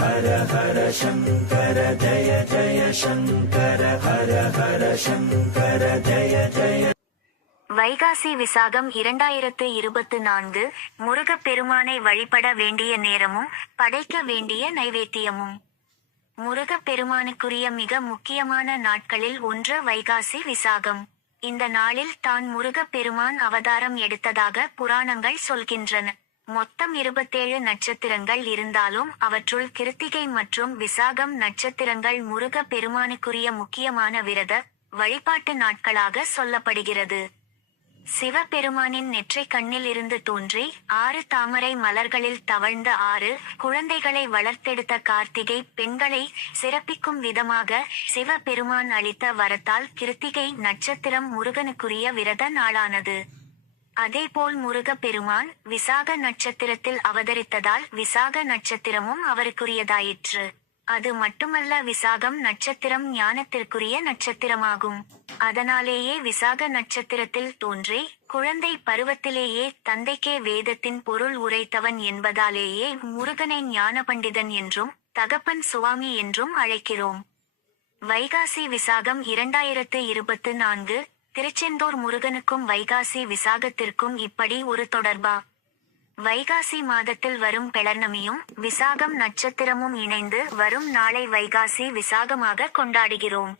ஹர ஹர சங்கர ஜய ஜய சங்கர ஹர ஹர சங்கர ஜய ஜய. வைகாசி விசாகம் 2024 முருகப்பெருமானை வழிபட வேண்டிய நேரமும் படைக்க வேண்டிய நைவேத்தியமும். முருகப்பெருமானுக்குரிய மிக முக்கியமான நாட்களில் ஒன்று வைகாசி விசாகம். இந்த நாளில் தான் முருகப்பெருமான் அவதாரம் எடுத்ததாக புராணங்கள் சொல்கின்றன. மொத்தம் 27 நட்சத்திரங்கள் இருந்தாலும் அவற்றுள் கிருத்திகை மற்றும் விசாகம் நட்சத்திரங்கள் முருகப்பெருமானுக்குரிய முக்கியமான விரத வழிபாட்டு நாட்களாக சொல்லப்படுகிறது. சிவபெருமானின் நெற்றிக் கண்ணில் இருந்து தோன்றி 6 தாமரை மலர்களில் தவழ்ந்த 6 குழந்தைகளை வளர்த்தெடுத்த கார்த்திகை பெண்களை சிறப்பிக்கும் விதமாக சிவபெருமான் அளித்த வரத்தால் கிருத்திகை நட்சத்திரம் முருகனுக்குரிய விரத நாளானது. அதேபோல் முருகப்பெருமான் விசாக நட்சத்திரத்தில் அவதரித்ததால் விசாக நட்சத்திரமும் அவருக்குரியதாயிற்று. அது மட்டுமல்ல, விசாகம் நட்சத்திரம் ஞானத்திற்குரிய நட்சத்திரமாகும். அதனாலேயே விசாக நட்சத்திரத்தில் தோன்றி குழந்தை பருவத்திலேயே தந்தைக்கே வேதத்தின் பொருள் உரைத்தவன் என்பதாலேயே முருகனை ஞான பண்டிதன் என்றும் தகப்பன் சுவாமி என்றும் அழைக்கிறோம். வைகாசி விசாகம் 2024 திருச்செந்தூர் முருகனுக்கும் வைகாசி விசாகத்திற்கும் இப்படி ஒரு தொடர்பா? வைகாசி மாதத்தில் வரும் பெளர்ணமியும் விசாகம் நட்சத்திரமும் இணைந்து வரும் நாளை வைகாசி விசாகமாக கொண்டாடுகிறோம்.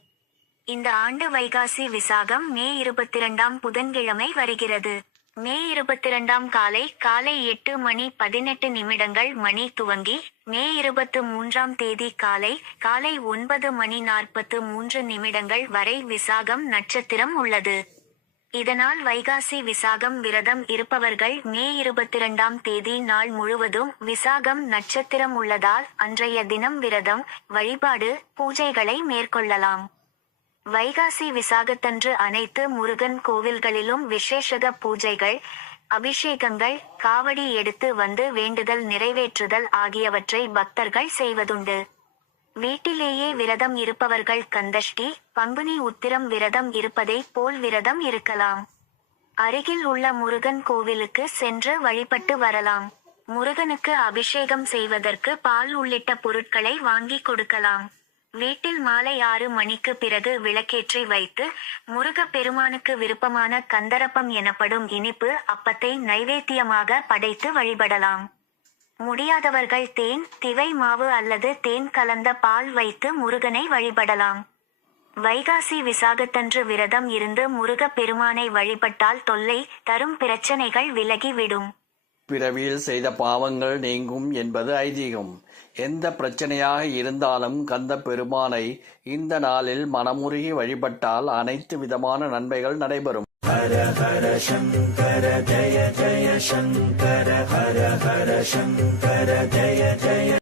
இந்த ஆண்டு வைகாசி விசாகம் மே 22 புதன்கிழமை வருகிறது. மே 22 காலை 8:18 மணி துவங்கி மே 23 தேதி காலை 9:43 வரை விசாகம் நட்சத்திரம் உள்ளது. இதனால் வைகாசி விசாகம் விரதம் இருப்பவர்கள் மே 22 தேதி நாள் முழுவதும் விசாகம் நட்சத்திரம் உள்ளதால் அன்றைய தினம் விரதம், வழிபாடு, பூஜைகளை மேற்கொள்ளலாம். வைகாசி விசாகத்தன்று அனைத்து முருகன் கோவில்களிலும் விசேஷக பூஜைகள், அபிஷேகங்கள், காவடி எடுத்து வந்து வேண்டுதல் நிறைவேற்றுதல் ஆகியவற்றை பக்தர்கள் செய்வதுண்டு. வீட்டிலேயே விரதம் இருப்பவர்கள் கந்தஷ்டி, பங்குனி உத்திரம் விரதம் இருப்பதை போல் விரதம் இருக்கலாம். அருகில் உள்ள முருகன் கோவிலுக்கு சென்று வழிபட்டு வரலாம். முருகனுக்கு அபிஷேகம் செய்வதற்கு பால் உள்ளிட்ட பொருட்களை வாங்கி கொடுக்கலாம். வீட்டில் மாலை 6 மணிக்கு பிறகு விளக்கேற்றி வைத்து முருகப்பெருமானுக்கு விருப்பமான கந்தரப்பம் எனப்படும் இனிப்பு அப்பத்தை நைவேத்தியமாக படைத்து வழிபடலாம். முடியாதவர்கள் தேன், திவை மாவு அல்லது தேன் கலந்த பால் வைத்து முருகனை வழிபடலாம். வைகாசி விசாகத்தன்று விரதம் இருந்து முருகப்பெருமானை வழிபட்டால் தொல்லை தரும் பிரச்சனைகள் விலகிவிடும். பிறவியில் செய்த பாவங்கள் நீங்கும் என்பது ஐதீகம். எந்த பிரச்சனையாக இருந்தாலும் கந்த பெருமானை இந்த நாளில் மனமுருகி வழிபட்டால் அனைத்து விதமான நன்மைகள் நடைபெறும். ஹர ஹர சங்கர ஜய ஜய சங்கர ஹர ஹர சங்கர ஜய ஜய.